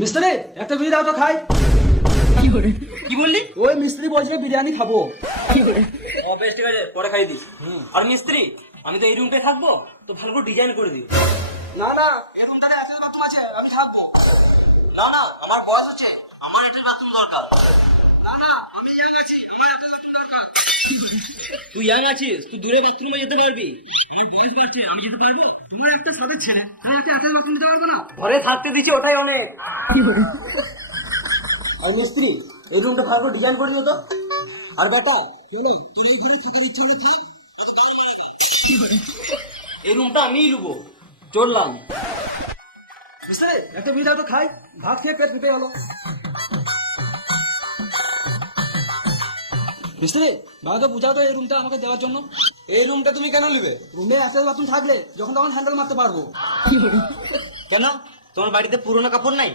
মিস্ত্রি একটা বিড়ি দাও তো খাই। কি বললি? ওই মিস্ত্রি বলছে বিরিয়ানি খাব। ও বেশ ঠিক আছে পরে খাই দিস। আর মিস্ত্রি আমি তো এই রুমটায় থাকব তো ভালো করে ডিজাইন করে দিই না না এই রুমটাতে অ্যাটাচ বাথরুম আছে আমি থাকব। না না আমার বয়স আছে আমার একটা বাথরুম দরকার। না না আমি ইয়াং আছি আমার অ্যাটাচ বাথরুম দরকার। তুই ইয়াং আছিস তুই দূরে বাথরুমে যেতে পারবি। আমি যেতে পারব তোমার একটা সবের ছেলে আমি একটা অ্যাটাচ দিতে পারব না ঘরে থাকতে দিছি ওটাই অনেক। আর মিস্ত্রি এই রুমটা ভালো করে ডিজাইন করে দিও তো। আর বেটা চলো তুই এই ঘরে থাকার ইচ্ছে হলে থাক। এই রুমটা আমিই লুবো চললাম। মিস্ত্রি একটা দাও তো খাই। ভাত খেয়ে পেট ফেটে গেল। মিস্ত্রি ভালো বুঝাও তো এই রুমটা আমাকে দেওয়ার জন্য। এই রুমটা তুমি কেন নেবে? রুমে অ্যাটাচ বাথরুম থাকলে যখন তখন হ্যান্ডেল মারতে পারব। কেন তোমার বাড়িতে পুরোনো কাপড় নাই?